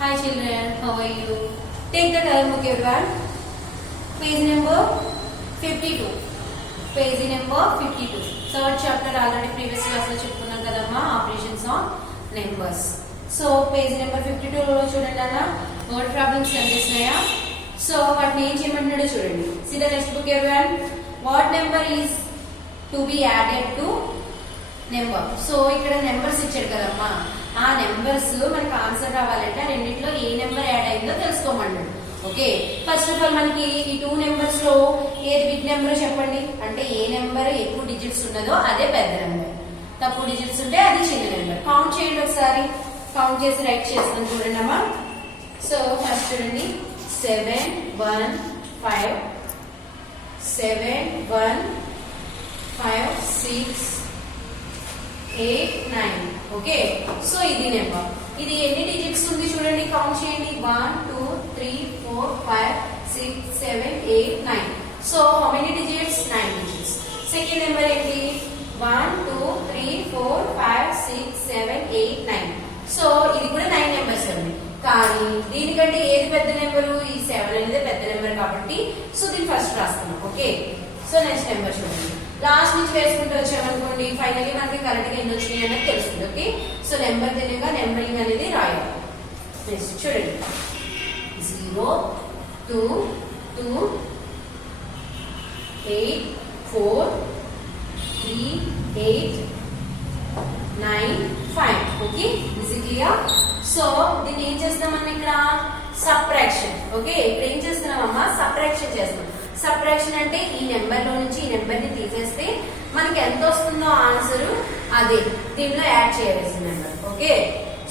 Hi children, how are you? Take the term book everyone. Page number 52. Page number 52. Third chapter already previous class lo cheptunnam kadamma operations on numbers. So page number 52 lo chudandi anna word problems kanipistunaya. So వాటిని ఏం చేయమంటున్నాడో చూడండి. See the next book everyone. What number is to be added to number? So ఇక్కడ numbers ఇచ్చాడు కదమ్మా, ఆ numbers మనకు answer రావాలంటే రెండిట్లో ఏ నెంబర్ యాడ్ అయిందో తెలుసుకోమన్నాడు. ఓకే, ఫస్ట్ ఆఫ్ ఆల్ మనకి ఈ టూ నెంబర్స్ లో ఏది బిగ్ నెంబర్ చెప్పండి అంటే ఏ నెంబర్ ఎక్కువ డిజిట్స్ ఉన్నదో అదే పెద్ద నెంబర్, తక్కువ డిజిట్స్ ఉంటే అది చిన్న నెంబర్. కౌంట్ చేయండి ఒకసారి, కౌంట్ చేసి రైట్ చేస్తాను చూడండి అమ్మా. సో ఫస్ట్ చూడండి 7 1 5 7 1 5 6 8 9. ఓకే, సో ఇది నెంబర్, ఇది ఎన్ని డిజిట్స్ ఉంది చూడండి, కౌంట్ చేయండి 1 2 3 4 5 6 7 8 9. So how many digits? 9 digits. Second number ఏంటి? 1 2 3 4 5 6 7 8 9. సో ఇది కూడా 9 నెంబర్స్ ఉంది. కానీ దీనికంటే ఏది పెద్ద నెంబరు? ఈ 7 అనేది పెద్ద నెంబర్ కాబట్టి సో దీన్ని ఫస్ట్ రాస్తున్నాం. ఓకే, సో నెక్స్ట్ నెంబర్ చూడండి, లాస్ట్ నుంచి వేసుకుంటూ వచ్చామనుకోండి ఫైనల్లీ మనకి కరెక్ట్ గా ఎన్ని వచ్చినాయి అనేది తెలుస్తుంది. ఓకే, సో నెంబర్ తెలియగా నెంబరింగ్ అనేది రాయాలి. నెక్స్ట్ చూడండి 0 2 2 8 4 3 8 9 5. Okay, this is clear. So దీన్ని ఏం చేస్తాం మనం ఇక్కడ? సబ్ట్రాక్షన్. ఓకే, ఇప్పుడు ఏం చేస్తున్నామమ్మా? సబ్ట్రాక్షన్ చేస్తాం. సబ్ట్రాక్షన్ అంటే ఈ నెంబర్ లో నుంచి ఈ నెంబర్ ని తీసేస్తే మనకి ఎంత వస్తుందో ఆన్సర్ అదే దీంట్లో యాడ్ చేయాల్సిన నెంబర్. ఓకే,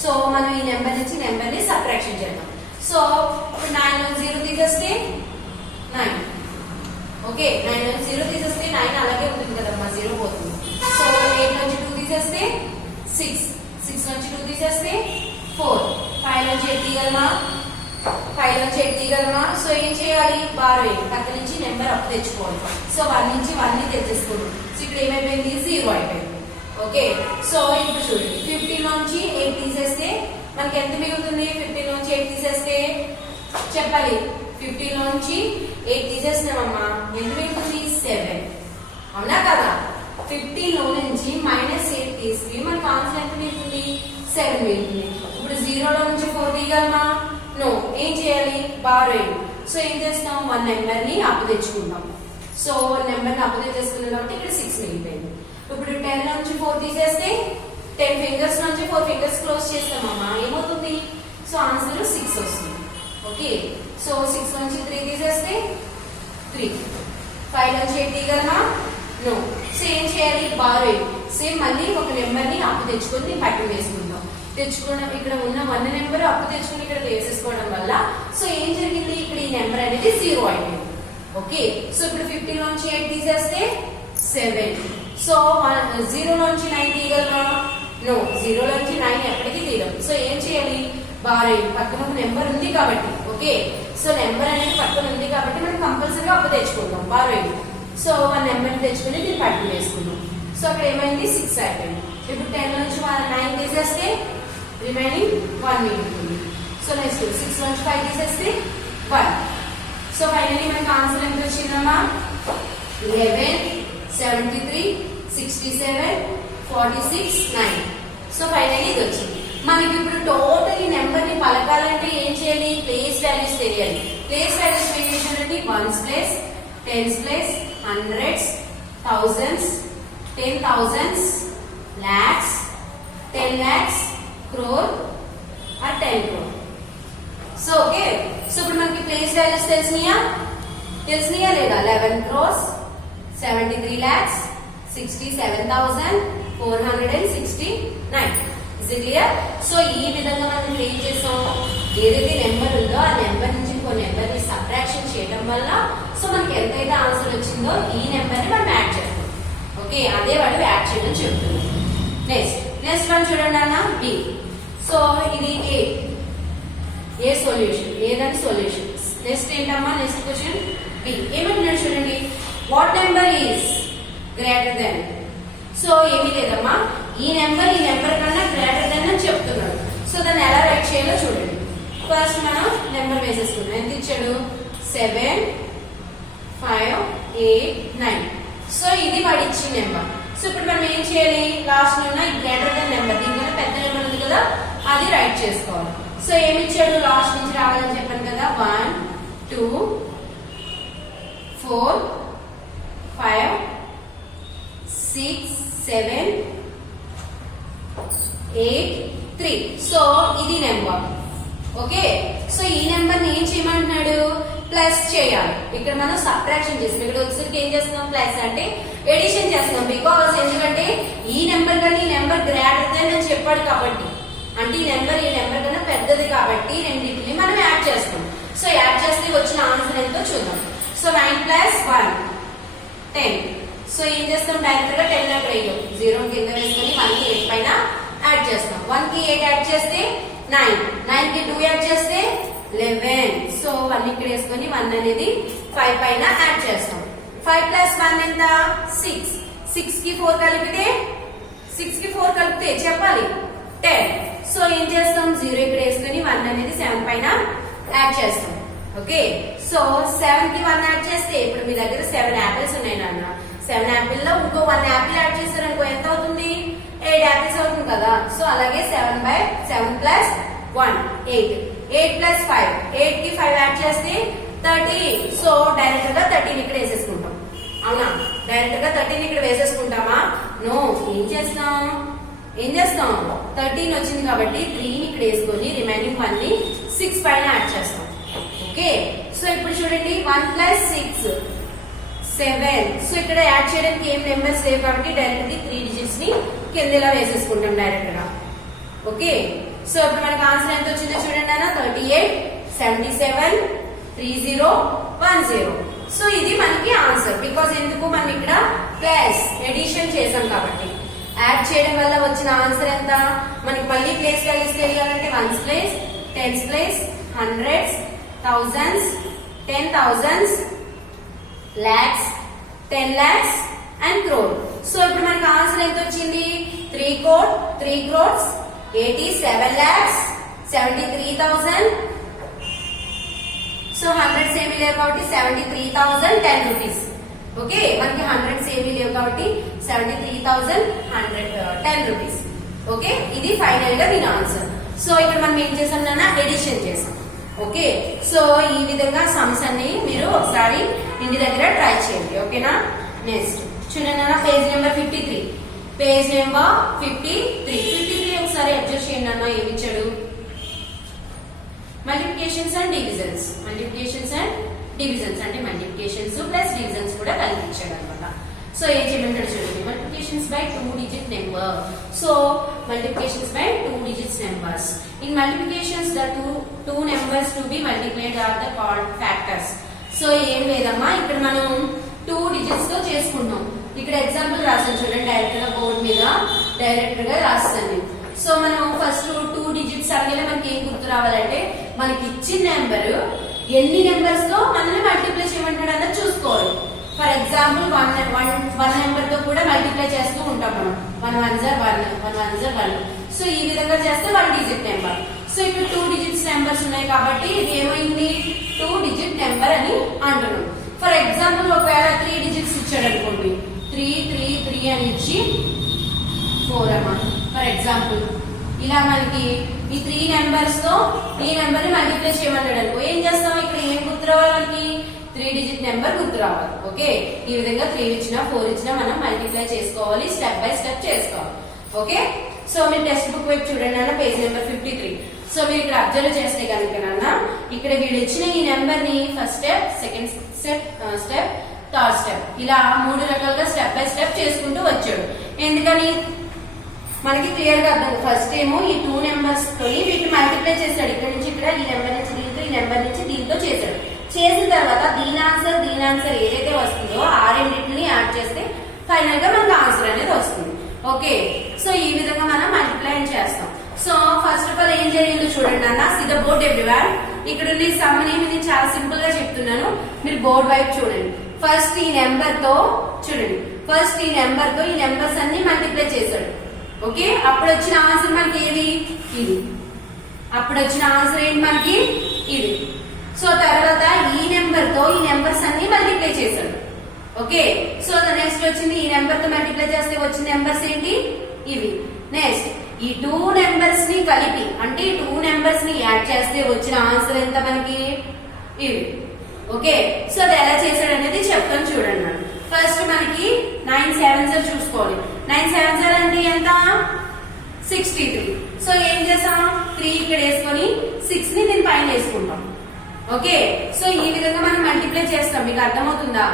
సో మనం ఈ నెంబర్ నుంచి నెంబర్ ని సబ్ట్రాక్షన్ చేద్దాం. సో 9 నుంచి 0 తీసేస్తే 9. ఓకే, 9 నుంచి 0 తీసేస్తే 9 అలాగే ఉంటుంది కదమ్మా, 0 పోతుంది. సో 8 నుంచి 2 తీసేస్తే 6 6 నుంచి 2 తీసేస్తే 4 5 నుంచి 8 తీయగలమా? 5 నుంచి 8 తీయగలమా? సో ఏం చేయాలి? బారోయింగ్, పక్క నుంచి నెంబర్ అప్ తెచ్చుకోవాలి. సో 1 నుంచి 1 ని తెచ్చేసుకోండి. సో ఇక్కడ ఏమైపోయింది? 0 అయిపోయింది. ఓకే, సో ఇప్పుడు చూడండి 15 నుంచి 8 తీసేస్తే మనకి ఎంత మిగులుతుంది? 15 నుంచి 8 తీసేస్తే చెప్పాలి. 15 నుంచి 8 తీసేస్తున్నామమ్మా, ఎంత మిగులుతుంది? 7. అవునా కదా? 15 లో నుంచి -8 తీస్తే మనకు ఆన్సర్ ఎంత మిగులుతుంది? 7 మిగులుతుంది. ఇప్పుడు 0 లో నుంచి 4 తీయగలమా? నో. ఏం చేయాలి? బారోయింగ్. సో ఏం చేస్తాం? 1 నెంబర్ ని అప్పు తెచ్చుకుంటాం. సో నెంబర్ ని అప్పు తెచ్చేసుకున్నాం కాబట్టి ఇక్కడ 6 మిగిలిపోయింది. ఇప్పుడు 10 నుంచి 4 తీసేస్తే 10 ఫింగర్స్ నుంచి 4 ఫింగర్స్ క్లోజ్ చేస్తామమ్మా, ఏమవుతుంది? సో ఆన్సర్ 6 వస్తుంది. ఓకే, సో 6 నుంచి 3 తీసేస్తే 3. 5 నుంచి 8 తీయగలమా? నో. సో ఏం చేయాలి? బారోయింగ్. సేమ్ మళ్ళీ ఒక నెంబర్ ని అప్పు తెచ్చుకొని పట్టు వేసుకుంటాం. తెచ్చుకోవడం ఇక్కడ ఉన్న 1 నెంబర్ అప్పు తెచ్చుకుని ఇక్కడ వేసేసుకోవడం వల్ల సో ఏం జరిగింది? ఇక్కడ ఈ నెంబర్ అనేది 0 అయిపోయింది. ఓకే, సో ఇప్పుడు 15 నుంచి 8 తీసేస్తే 7. సో 0 నుంచి 9 తీయగలమా? నో. 0 నుంచి 9 ఎప్పటికీ తీయడం. సో ఏం చేయాలి? బారోయింగ్, పక్కన ఒక నెంబర్ ఉంది కాబట్టి. ఓకే, సో నెంబర్ అనేది పక్కన ఉంది కాబట్టి మనం కంపల్సరీగా అప్పు తెచ్చుకుంటాం, బారోయింగ్. సో 1 నెంబర్ తెచ్చుకుని దీన్ని పట్టు వేసుకున్నాం. సో అక్కడ ఏమైంది? 6 అయిపోయింది. ఇప్పుడు 10 నుంచి 9 తీసేస్తే రిమైనింగ్ 1 మిగులుతుంది. సో నెక్స్ట్ 6 నుంచి 5 తీసేస్తే 1. సో ఫైనలీ మనకి ఆన్సర్ ఎంత వచ్చిందమ్మా? 11 73 67 46 9. సో ఫైనలీ ఇది వచ్చింది. మనకి ఇప్పుడు టోటల్ ఈ నెంబర్ ని పలకాలంటే ఏం చేయాలి? ప్లేస్ వాల్యూస్ తెలియాలి. ప్లేస్ వాల్యూస్ వేరియేషన్ అంటే 1's place, 10's place, 100s, 1000s, 10,000s, lakhs, 10 lakhs, crore or 10 crore. So okay, so ఇప్పుడు మనకి ప్లేస్ వాల్యూస్ తెలిసినాయా లేదా? 11 crores, 73 lakhs, 67,469. Is it clear? So ఈ విధంగా మనం ఏం చేసాం? ఏదైతే నెంబర్ ఉందో ఆ నెంబర్ నుంచి ఇంకో నెంబర్ ని సబ్ట్రాక్షన్ చేయడం వల్ల సో మనకి ఎంతైతే ఆన్సర్ వచ్చిందో ఈ నెంబర్ ని మనం యాడ్ చేస్తాం. ఓకే, అదే వాడు యాడ్ చేయడం చెప్తుంది. నెక్స్ట్ వన్ చూడండి అన్న, బి. సో ఇది ఏ సొల్యూషన్, ఏదని సొల్యూషన్. నెక్స్ట్ ఏంటమ్మా? Next question B. ఏమంటున్నాడు చూడండి, what number is greater than. So ఏమీ లేదమ్మా, ఈ నెంబర్ కన్నా గ్రేటర్ దెన్ అని చెప్తున్నాడు. సో దాన్ని ఎలా రైట్ చేయాలో చూడండి. ఫస్ట్ మనం నెంబర్ వేసేసుకుందాం. ఎంత ఇచ్చాడు? 7 5 8 9. సో ఇది వాడు ఇచ్చిన నెంబర్. సో ఇప్పుడు మనం ఏం చేయాలి? లాస్ట్ ఉన్న గ్రేటర్ దెన్ నెంబర్, దీనికన్నా పెద్ద నెంబర్ ఉంది కదా, అది రైట్ చేసుకోవాలి. సో ఏమి ఇచ్చాడు? లాస్ట్ నుంచి రావాలని చెప్పాను కదా. 1 2 4 5 6 7 8 3. సో ఇది నెంబర్. ఓకే, సో ఈ నెంబర్ ని ఏం చేయమంటున్నాడు? ప్లస్ చేయాలి. ఇక్కడ మనం సబ్ట్రాక్షన్ చేస్తాం. ఇక్కడ వచ్చేసరికి ఏం చేస్తున్నాం? ప్లస్ అంటే ఎడిషన్ చేస్తున్నాం. బికాస్ ఎందుకంటే ఈ నెంబర్ కన్నా ఈ నెంబర్ గ్రేటర్ దెన్ అని చెప్పాడు కాబట్టి, అంటే ఈ నెంబర్ కన్నా పెద్దది కాబట్టి రెండింటిని మనం యాడ్ చేస్తాం. సో యాడ్ చేస్తే వచ్చిన ఆన్సర్ ఎంతో చూద్దాం. సో 9 + 1 10. సో ఏం చేస్తాం? డైరెక్ట్ గా 10 అక్కడ 0 కింద వేసుకొని 1 కి 8 పైన యాడ్ చేస్తాం. 1 కి 8 యాడ్ చేస్తే 9, 9 కి 2 యాడ్ చేస్తే 11. సో 1 ఇక్కడ వేసుకొని 1 అనేది 5 పైన యాడ్ చేస్తాం. 5 + 1 ఎంత? 6. 6 కి 4 కలిపితే చెప్పాలి 10. సో ఏం చేస్తాం? 0 ఇక్కడ వేసుకొని 1 అనేది 7 పైన యాడ్ చేస్తాం. ఓకే, సో 7 కి 1 యాడ్ చేస్తే ఇప్పుడు మీ దగ్గర 7 యాపిల్స్ ఉన్నాయి నాన్న. 7 యాపిల్ లో ఇంకో 1 యాపిల్ యాడ్ చేశారనుకో ఎంత అవుతుంది? 8 యాపిల్స్ అవుతుంది కదా. సో అలాగే 7 + 1 8. 8 + 5 8 కి 5 యాడ్ చేస్తే 30. సో డైరెక్ట్ గా 13 ఇక్కడ వేసేసుకుంటాం. అవునా? డైరెక్ట్ గా 13 ఇక్కడ వేసేసుకుంటామా? నో. ఏం చేస్తాం? 13 వచ్చింది కాబట్టి 3 ఇక్కడ వేసుకొని రిమైనింగ్ 1 ని 6 పైన యాడ్ చేస్తాం. ఓకే, సో ఇప్పుడు చూడండి 1 + 6 7. సో ఇక్కడ యాడ్ చేయడానికి ఏం నెంబర్స్ లేవు కాబట్టి డైరెక్ట్ గా 3 డిజిట్స్ ని కింద ఇలా వేసేసుకుంటాం డైరెక్ట్ గా. ఓకే, సో ఇప్పుడు మనకి ఆన్సర్ ఎంత వచ్చిందో చూడండి అన్న. 38 77 30 10. సో ఇది మనకి ఆన్సర్. బికాస్ ఎందుకు? మనం ఇక్కడ ప్లస్ ఎడిషన్ చేసాం కాబట్టి. యాడ్ చేయడం వల్ల వచ్చిన ఆన్సర్ ఎంత? మనకి మళ్ళీ ప్లేస్ వాల్యూస్ తెలియాలంటే 1s place, 10s place, 100s, 1000s, 10,000s, lakhs, 10 lakhs and crore. So ఇప్పుడు మనకి ఆన్సర్ ఎంత వచ్చింది? 3 crores 87 lakhs 73,000. సో 100s ఏమీ లేవు కాబట్టి 73,010 రూపీస్. ఓకే, మనకి 100s ఏమీ లేవు కాబట్టి 73,110 రూపీస్. ఓకే, ఇది ఫైనల్ గా దీని ఆన్సర్. సో ఇక్కడ మనం ఏం చేసాం నాన్న? ఎడిషన్ చేసాం. ఓకే, సో ఈ విధంగా సమ్స్ అన్ని మీరు ఒకసారి ఇంటి దగ్గర ట్రై చేయండి. ఓకేనా? నెక్స్ట్ చూడండి అన్న, పేజ్ నెంబర్ 53. పేజ్ నెంబర్ 53 ఒకసారి అడ్జస్ట్ చేయండి అన్న. ఏమి ఇచ్చాడు? Multiplications and divisions. అంటే మల్టిప్లికేషన్స్ ప్లస్ డివిజన్స్ కూడా కలిపి ఇచ్చాడు అనమాట. సో ఏం చేయమంటాడు చూడండి. Multiplications by 2 digit number. So multiplications by 2 digits numbers. In multiplications the two numbers to be multiplied are the called factors. So ఏం లేదమ్మా, ఇక్కడ మనం 2 digits తో చేసుకుంటాం. ఇక్కడ ఎగ్జాంపుల్ రాసాను చూడండి, డైరెక్ట్ గా బోర్డు మీద డైరెక్ట్ గా రాస్తాను. సో మనం ఫస్ట్ 2 digits అనగానే మనకి ఏం గుర్తు రావాలంటే, మనకి ఇచ్చిన నెంబర్ ఎన్ని నెంబర్స్ తో మనల్ని మల్టిప్లై చేయమంటాడు అన్నది చూసుకోవాలి. ఫర్ ఎగ్జాంపుల్ 1 నెంబర్ తో కూడా మల్టిప్లై చేస్తూ ఉంటాం మనం. 1 1s are 1. సో ఈ విధంగా చేస్తే 1 digit నెంబర్. సో ఇక్కడ 2 digits నెంబర్స్ ఉన్నాయి కాబట్టి ఇది ఏమైంది? 2 digit నెంబర్ అని అంటున్నాం. ఫర్ ఎగ్జాంపుల్ ఒకవేళ 3 digits ఇచ్చాడు అనుకోండి, 3 అని ఇచ్చి 4 అమ్మా ఫర్ ఎగ్జాంపుల్. ఇలా మనకి ఈ 3 నెంబర్స్ తో ఈ నెంబర్ ని మల్టిప్లై చేయమన్నాడు అనుకో, ఏం చేస్తాం? ఇక్కడ ఏం గుర్తు రావాలి? మనకి 3 digit నెంబర్ గుర్తు రావాలి. ఓకే, ఈ విధంగా 3 ఇచ్చినా 4 ఇచ్చినా మనం మల్టిప్లై చేసుకోవాలి, స్టెప్ బై స్టెప్ చేసుకోవాలి. ఓకే, సో మీరు టెక్స్ట్ బుక్ వైపు చూడండి అన్న, పేజ్ నెంబర్ 53. సో మీరు ఇక్కడ అబ్జర్వ్ చేస్తే కనుక నాన్న, ఇక్కడ వీళ్ళు ఇచ్చిన ఈ నెంబర్ ని first step, second step, third step, ఇలా 3 రకాలుగా స్టెప్ బై స్టెప్ చేసుకుంటూ వచ్చాడు. ఎందుకని? మనకి క్లియర్ గా అర్థం. ఫస్ట్ ఏమో ఈ 2 నెంబర్స్ తో వీటిని మల్టిప్లై చేశాడు. ఇక్కడ నుంచి ఇక్కడ, ఈ నెంబర్ నుంచి దీంతో, ఈ నెంబర్ నుంచి దీంతో చేశాడు. చేసిన తర్వాత దీని ఆన్సర్ ఏదైతే వస్తుందో ఆ రెండింటిని యాడ్ చేస్తే ఫైనల్ గా మనకు ఆన్సర్ అనేది వస్తుంది. ఓకే, సో ఈ విధంగా మనం మల్టిప్లై చేస్తాం. సో ఫస్ట్ ఆఫ్ ఆల్ ఏం జరిగిందో చూడండి అన్న, సీ ద బోర్డ్ ఎవ్రీవేర్. ఇక్కడ ఉన్న సమ్ ని నేను చాలా సింపుల్ గా చెప్తున్నాను, మీరు బోర్డ్ వైపు చూడండి. ఫస్ట్ ఈ నెంబర్ తో చూడండి, ఈ నెంబర్స్ అన్ని మల్టిప్లై చేశాడు. ఓకే, అప్పుడు వచ్చిన ఆన్సర్ మనకి ఏది? ఇది. అప్పుడు వచ్చిన ఆన్సర్ ఏంటి మనకి ఇది. సో తర్వాత ఈ నెంబర్ తో ఈ నెంబర్స్ అన్ని మల్టిప్లై చేశాడు. ఓకే, సో నెక్స్ట్ వచ్చింది ఈ నెంబర్ తో మల్టిప్లై చేస్తే వచ్చిన నెంబర్స్ ఏంటి ఇవి. నెక్స్ట్ ఈ టూ నెంబర్స్ ని కలిపి అంటే ఈ టూ నెంబర్స్ ని యాడ్ చేస్తే వచ్చిన ఆన్సర్ ఎంత మనకి ఇవి. ఓకే, సో అది ఎలా చేశాడు అనేది చెప్తాను చూడండి. ఫస్ట్ మనకి 9 7s చూసుకోవాలి. 9 7s అంటే ఎంత 63. సో ఏం చేసాం 3 ఇక్కడ వేసుకొని 6 ని దీని పైన వేసుకుంటాం. ఓకే, సో ఈ విధంగా మనం మల్టిప్లై చేస్తాం. మీకు అర్థమవుతుందా?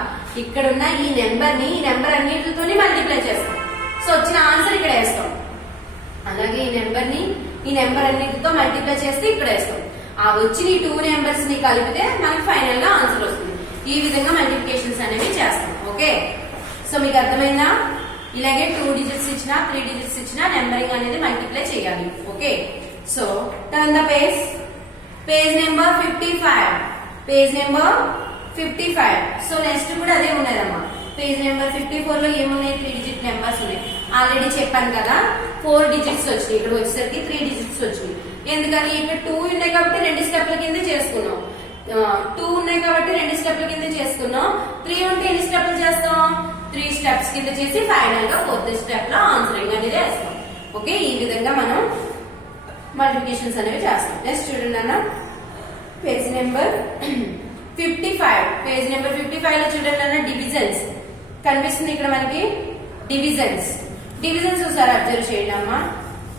ఇక్కడ ఉన్న ఈ నెంబర్ అన్నిటితో మల్టిప్లై చేస్తాం. సో వచ్చిన ఆన్సర్ ఇక్కడ వేస్తాం. అలాగే ఈ నెంబర్ అన్నిటితో మల్టిప్లై చేస్తే ఇక్కడ వేస్తాం. ఆ వచ్చిన ఈ 2 నెంబర్స్ ని కలిపితే మనకి ఫైనల్ గా ఆన్సర్ వస్తుంది. ఈ విధంగా మల్టిప్లికేషన్స్ అనేవి చేస్తాం. ఓకే, సో మీకు అర్థమైందా? ఇలాగే 2 డిజిట్స్ ఇచ్చినా 3 డిజిట్స్ ఇచ్చినా నెంబరింగ్ అనేది మల్టిప్లై చేయాలి. Okay, so turn the page number 55. Page number 55. So next కూడా అదే ఉన్నదమ్మా. పేజ్ నెంబర్ 54 లో ఏమున్నాయి 3 డిజిట్ నెంబర్స్ ఉన్నాయి. ఆల్రెడీ చెప్పాను కదా 4 డిజిట్స్ వచ్చినాయి. ఇక్కడ వచ్చేసరికి 3 డిజిట్స్ వచ్చినాయి. ఎందుకని ఇక్కడ 2 ఉన్నాయి కాబట్టి 2 స్టెప్ల కింద చేసుకున్నాం. 2 ఉన్నాయి కాబట్టి 2 స్టెప్ల కింద చేసుకున్నాం. 3 ఉంటే ఎన్ని స్టెప్లు చేస్తాం 3 స్టెప్స్ కింద చేసి ఫైనల్ గా 4th స్టెప్ లో ఆన్సరింగ్ అనేది వేస్తాం. ఓకే, ఈ విధంగా మనం మల్టిప్లికేషన్స్ అనేవి చేస్తాం. నెక్స్ట్ చూడండి అన్న పేజ్ నెంబర్ 55. పేజ్ నెంబర్ 55 లో చూడండి అన్న డివిజన్స్ కనిపిస్తుంది ఇక్కడ మనకి. డివిజన్స్ ఒకసారి అబ్జర్వ్ చేయండి అమ్మా.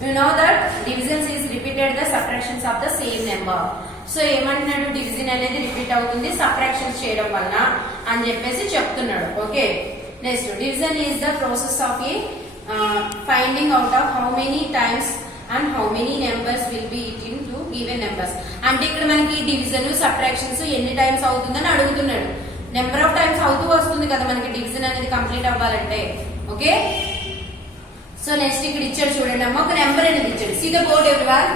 You know that divisions is repeated the subtractions of the same number. So ఏమంటున్నాడు డివిజన్ అనేది రిపీట్ అవుతుంది సబ్ట్రాక్షన్స్ చేయడం వల్ల అని చెప్పేసి చెప్తున్నాడు. Okay, next division is the process of A finding out of how many times and how many numbers will be eating to given numbers. అంటే ఇక్కడ మనకి డివిజన్ సబ్ట్రాక్షన్స్ ఎన్ని టైమ్స్ అవుతుందని అడుగుతున్నాడు. నెంబర్ ఆఫ్ టైమ్స్ అవుతూ వస్తుంది కదా మనకి డివిజన్ అనేది కంప్లీట్ అవ్వాలంటే. ఓకే, సో నెక్స్ట్ ఇక్కడ ఇచ్చాడు చూడండి అమ్మ. ఒక నెంబర్ అనేది ఇచ్చాడు. See the board everyone.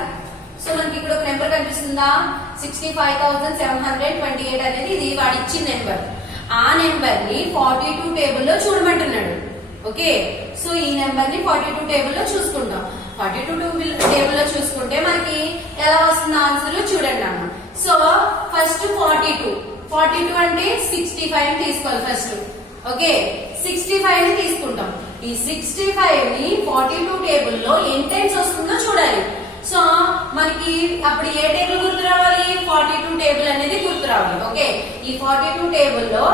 So మనకి ఇక్కడ ఒక నెంబర్ కనిపిస్తుందా 65,728 అనేది ఇది వాడు ఇచ్చిన నెంబర్. ఆ నెంబర్ ని 42 టేబుల్ లో చూడమంటున్నాడు. ఓకే, సో ఈ నెంబర్ ని 42 టేబుల్ లో చూసుకుంటాం. 42 టేబుల్ లో చూసుకుంటే మనకి ఎలా వస్తుంది ఆన్సర్ చూడండి అమ్మ. సో ఫస్ట్ 42 అంటే 65 తీసుకోవాలి ఫస్ట్. ఓకే, 65 ని తీసుకుంటాం. ఈ 65 ని 42 టేబుల్ లో ఎన్ని టైమ్స్ వస్తుందో చూడాలి. సో మనకి అప్పుడు ఏ టేబుల్ గుర్తు రావాలి 42 టేబుల్ అనేది గుర్తు రావాలి. ఓకే, ఈ 42 టేబుల్ లో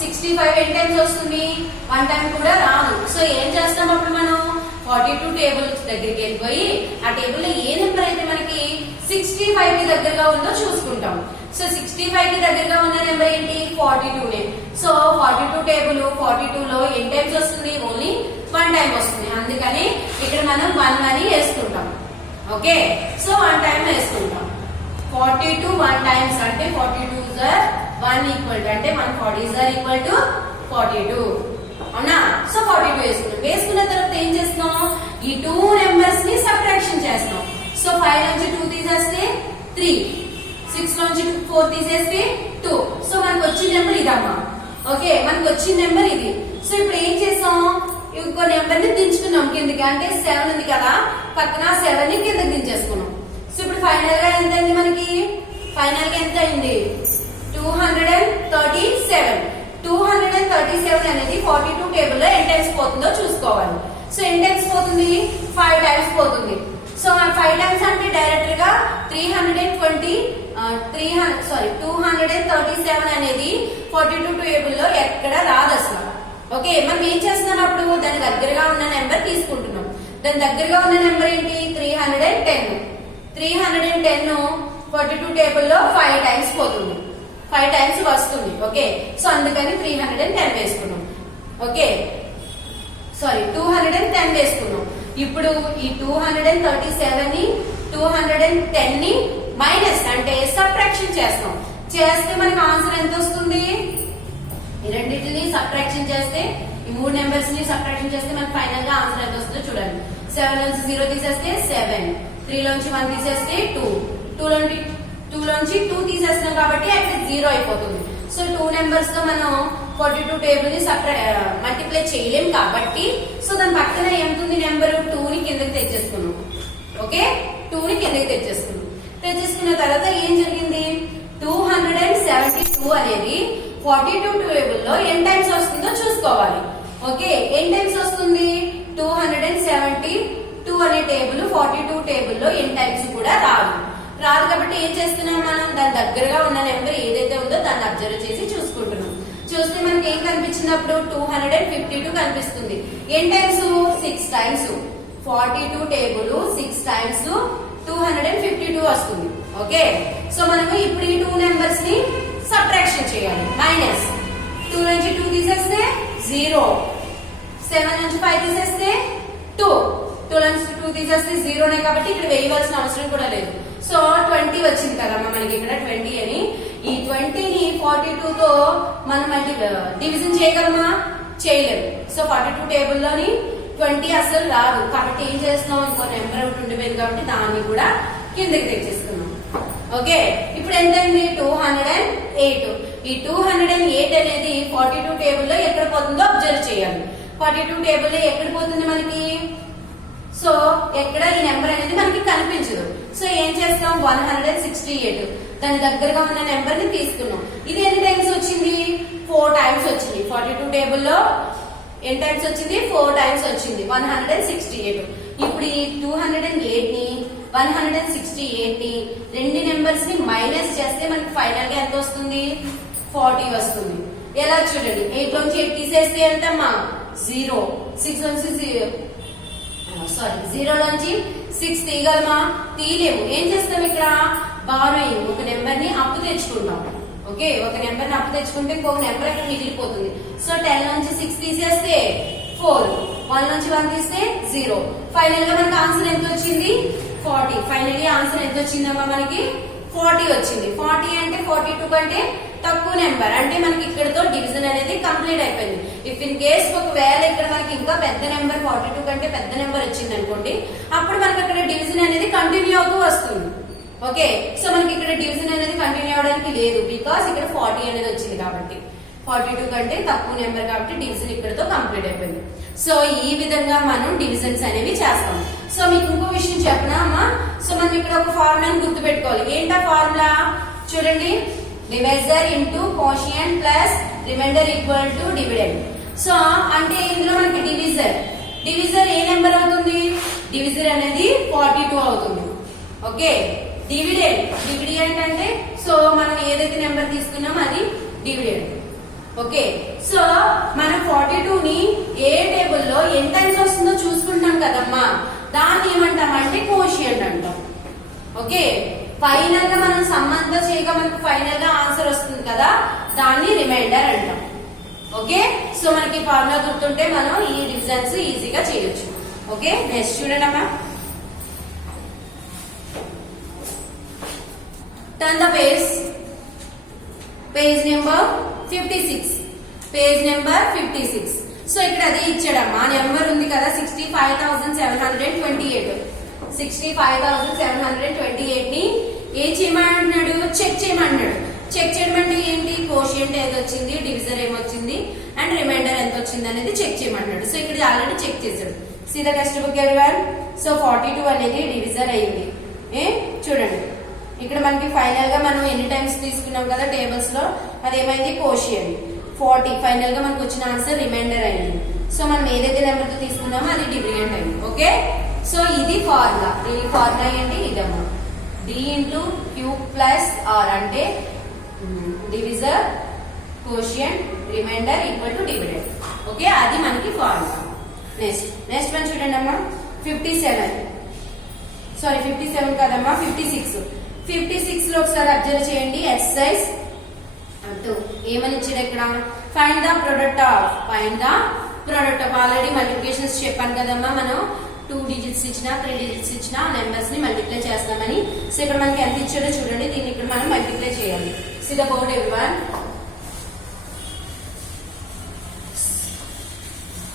65 ఎన్ని టైమ్స్ వస్తుంది 1 టైం కూడా రాదు. సో ఏం చేస్తాం అప్పుడు మనం 42 టేబుల్ దగ్గరికి వెళ్ళిపోయి ఆ టేబుల్ లో ఏ నెంబర్ అయితే మనకి 65 కి దగ్గరగా ఉందో చూసుకుంటాం. సో 65 కి దగ్గరగా ఉన్న నెంబర్ ఏంటి 42 నే. సో 42 టేబుల్ 42 లో ఎన్ని టైమ్స్ వస్తుంది ఓన్లీ 1 టైం వస్తుంది. అందుకని ఇక్కడ మనం 1 అని వేసుకుంటాం. ఓకే, సో 1 టైం వేసుకుంటాం. 42 1 టైమ్స్ అంటే 42 ఆర్ 1 ఈక్వల్ అంటే 140 ఆర్ ఈక్వల్ టు 42. అవునా? సో 42 వేసుకున్నాం. వేసుకున్న తర్వాత ఏం చేస్తున్నాం ఈ 2 నెంబర్స్ ని సబ్ట్రాక్షన్ చేస్తున్నాం. సో 5 నుంచి 2 తీసేస్తే 3, 6 నుంచి 4 తీసేస్తే 2. సో మనకు వచ్చిన నెంబర్ ఇదమ్మా. ఓకే, మనకు వచ్చిన నెంబర్ ఇది. సో ఇప్పుడు ఏం చేస్తాం ఇంకో నెంబర్ ని దించుకున్నాం కిందకి. అంటే 7 ఉంది కదా పక్కన 7 ని కిందకి దించేసుకున్నాం. సో ఇప్పుడు ఫైనల్ గా ఎంత అయింది మనకి ఫైనల్ గా ఎంత అయింది 237. 237 అనేది 42 టేబుల్ లో ఎన్ని టైమ్స్ పోతుందో చూసుకోవాలి. సో ఎన్ని టైమ్స్ పోతుంది 5 టైమ్స్ పోతుంది. సో 5 టైమ్స్ అంటే డైరెక్ట్ గా 237 అనేది 42 టేబుల్ లో ఎక్కడ రాదు అసలు. ఓకే, మనం ఏం చేస్తున్నాం అప్పుడు దాని దగ్గరగా ఉన్న నెంబర్ తీసుకుంటున్నాం. దాని దగ్గరగా ఉన్న నెంబర్ ఏంటి 310. 310 42 టేబుల్ లో 5 టైమ్స్ పోతుంది. 5 టైమ్స్ వస్తుంది. ఓకే, సో అందుకని 310 వేసుకున్నాం. ఓకే, సారీ 210 వేసుకున్నాం. ఇప్పుడు ఈ 237 ని 210 ని మైనస్ అంటే సబ్ట్రాక్షన్ చేస్తాం. చేస్తే మనకి ఆన్సర్ ఎంత వస్తుంది ఈ రెండింటిని సబ్ట్రాక్షన్ చేస్తే ఈ 3 నెంబర్స్ ని సబ్ట్రాక్షన్ చేస్తే మనకి ఫైనల్ గా ఆన్సర్ ఎంత వస్తుందో చూడండి. 7 నుంచి 0 తీసేస్తే 7, 3 లోంచి 1 తీసేస్తే 2, 2 లోంచి 2 తీసేస్తున్నాం కాబట్టి అక్కడ 0 అయిపోతుంది. సో 2 నెంబర్స్ తో మనం 42 టేబుల్ ని మల్టిప్లై చేయలేం కాబట్టి సో దాని పక్కన ఏముంటుంది నెంబర్ 2 ని కిందకి తెచ్చేసుకున్నాం. ఓకే, 2 ని కిందకి తెచ్చేసుకున్నాం. తెచ్చేసుకున్న తర్వాత ఏం జరిగింది 272 అనేది 42 టేబుల్ లో ఎన్ టైమ్స్ వస్తుందో చూసుకోవాలి. ఓకే, ఎన్ టైమ్స్ వస్తుంది 272 అనే టేబుల్ 42 టేబుల్ లో ఎన్ టైమ్స్ కూడా రాదు కాబట్టి ఏం చేస్తున్నాం మనం దాని దగ్గరగా ఉన్న నెంబర్ ఏదైతే ఉందో దాన్ని అబ్జర్వ్ చేసి చూసుకుంటున్నాం. చూస్తే మనకి ఏం కనిపించినప్పుడు 252 కనిపిస్తుంది. N times 6 times 42 table 6 times 252 వస్తుంది. ఓకే, సో మనము ఇప్పుడు ఈ 2 నెంబర్స్ ని సబ్ట్రాక్షన్ చేయాలి. మైనస్ 2 నుంచి 2 తీసేస్తే 0, 7 నుంచి 5 తీసేస్తే 2, 2 నుంచి 2 తీసేస్తే 0నే కాబట్టి ఇక్కడ వేయవలసిన అవసరం కూడా లేదు. సో 20 వచ్చింది కదమ్మా మనకి ఇక్కడ 20 అని. ఈ 20 ని 42 తో మనం డివిజన్ చేయగలమా? చేయలేము. సో 42 టేబుల్ లోని 20 అసలు రాదు కాబట్టి ఏం చేస్తున్నాం, ఇంకో నెంబర్ ఒకటి ఉండిపోయింది కాబట్టి దాన్ని కూడా కిందకి తెచ్చేస్తున్నాం. ఓకే, ఇప్పుడు ఎంతైంది 208. ఈ 208 అనేది 42 టేబుల్ లో ఎక్కడ పోతుందో అబ్జర్వ్ చేయాలి. 42 టేబుల్ లో ఎక్కడ పోతుంది మనకి? సో ఎక్కడ ఈ నెంబర్ అనేది మనకి కనిపించదు. సో ఏం చేస్తాం 168 దాని దగ్గరగా ఉన్న నెంబర్ ని తీసుకున్నాం. ఇది ఎన్ని టైమ్స్ వచ్చింది? 4 టైమ్స్ వచ్చింది. 42 టేబుల్ లో ఎన్ని టైమ్స్ వచ్చింది? 4 టైమ్స్ వచ్చింది 168. ఇప్పుడు ఈ 208 ని 168 ని రెండు నెంబర్స్ ని మైనస్ చేస్తే మనకి ఫైనల్ గా ఎంత వస్తుంది? 40 వస్తుంది. ఎలా చూడండి, 8 లోంచి 8 తీసేస్తే ఎంతమ్మా? 0. 6 నుంచి 0 నుంచి 6 తీయగలమా? తీయలేము. ఏం చేస్తాం ఇక్కడ? బారోయింగ్, ఒక నెంబర్ ని అప్పు తెచ్చుకుంటాం. ఓకే, ఒక నెంబర్ ని అప్పు తెచ్చుకుంటే ఇంకొక నెంబర్ అక్కడ మిగిలిపోతుంది. సో 10 నుంచి 6 తీసేస్తే 4, 1 నుంచి 1 తీస్తే 0. ఫైనల్ గా మనకి ఆన్సర్ ఎంత వచ్చింది? 40. ఫైనల్లీ ఆన్సర్ ఎంత వచ్చిందమ్మా మనకి? 40 వచ్చింది. 40 అంటే 42 కంటే తక్కువ నెంబర్ అంటే మనకి ఇక్కడతో డివిజన్ అనేది కంప్లీట్ అయిపోయింది. ఇఫ్ ఇన్ కేస్ ఒకవేళ ఇక్కడ మనకి ఇంకా పెద్ద నెంబర్ 42 కంటే పెద్ద నెంబర్ వచ్చింది అనుకోండి, అప్పుడు మనకి అక్కడ డివిజన్ అనేది కంటిన్యూ అవుతూ వస్తుంది. ఓకే, సో మనకి ఇక్కడ డివిజన్ అనేది కంటిన్యూ అవడానికి లేదు బికాస్ ఇక్కడ 40 అనేది వచ్చింది కాబట్టి. 42 కంటే తక్కువ నెంబర్ కాబట్టి డివిజన్ ఇక్కడతో కంప్లీట్ అయిపోయింది. సో ఈ విధంగా మనం డివిజన్స్ అనేవి చేస్తాం. సో మీకు ఇంకో విషయం చెప్పనా అమ్మా? సో మనం ఇక్కడ ఒక ఫార్ములాని గుర్తు పెట్టుకోవాలి. ఏంటా ఫార్ములా? చూడండి, divisor into quotient plus remainder equal to dividend. So అంటే ఇందులో మనకి డివిజర్ ఏ నెంబర్ అవుతుంది? డివిజర్ అనేది 42 అవుతుంది. ఓకే, డివిడెంట్ అంటే సో మనం ఏదైతే నెంబర్ తీసుకున్నామో అది డివిడెండ్. ఓకే, సో మనం 42 ని ఏ టేబుల్ లో ఎన్ టైమ్స్ వస్తుందో చూసుకుంటాం కదమ్మా, దాన్ని ఏమంటామంటే కోషియంట్ అంటాం. ఓకే, ఫైనల్ గా మనం సంబంధ చేయగా మనకు ఫైనల్ గా ఆన్సర్ వస్తుంది కదా, దాన్ని రిమైండర్ అంటాం. ఓకే, సో మనకి ఫార్ములా గుర్తుంటే మనం ఈ డివిజన్స్ ఈజీగా చేయొచ్చు. ఓకే, నెక్స్ట్ చూడండి అమ్మా. Turn the page number 56. Page number 56. So ఇక్కడ అదే ఇచ్చాడమ్మా, నెంబర్ ఉంది కదా 65,728. 65,728 ని ఏం చేయమంటున్నాడు? చెక్ చేయమంటున్నాడు. చెక్ చేయడం అంటే ఏంటి? కోషియంట్ ఏది వచ్చింది, డివిజర్ ఏమొచ్చింది అండ్ రిమైండర్ ఎంత వచ్చింది అనేది చెక్ చేయమంటున్నాడు. సో ఇక్కడ ఆల్రెడీ చెక్ చేశాడు. See the text book everyone. So 42 అనేది డివిజర్ అయింది. చూడండి, ఇక్కడ మనకి ఫైనల్ గా మనం ఎన్ని టైమ్స్ తీసుకున్నాం కదా టేబుల్స్ లో, అదేమైంది? కోషియంట్. 40 ఫైనల్ గా మనకు వచ్చిన ఆన్సర్ రిమైండర్ అయింది. సో మనం ఏదైతే నెంబర్ తో తీసుకున్నామో అది డివిడెంట్ అయింది. ఓకే, సో ఇది ఫార్ములా. ఈ ఫార్ములా ఏంటి? ఇదమ్మా, D into Q plus R అంటే divisor, quotient, remainder equal to dividend. Okay, అది మనకి ఫార్ములా. నెక్స్ట్ వన్ చూడండి అమ్మా, 57 కదమ్మా 56. 56 లో ఒకసారి అబ్జర్వ్ చేయండి. ఎక్సర్సైజ్ 2 ఏమని ఇచ్చాడు ఇక్కడ? Find the product of. Already multiplications చెప్పాను కదమ్మా, మనం 2 డిజిట్స్ ఇచ్చినా 3 డిజిట్స్ ఇచ్చినా నెంబర్స్ ని మల్టిప్లై చేస్తామని. సో ఇక్కడ మనకి ఎంత ఇచ్చాడో చూడండి, దీన్ని ఇక్కడ మనం మల్టిప్లై చేయాలి. See the board everyone.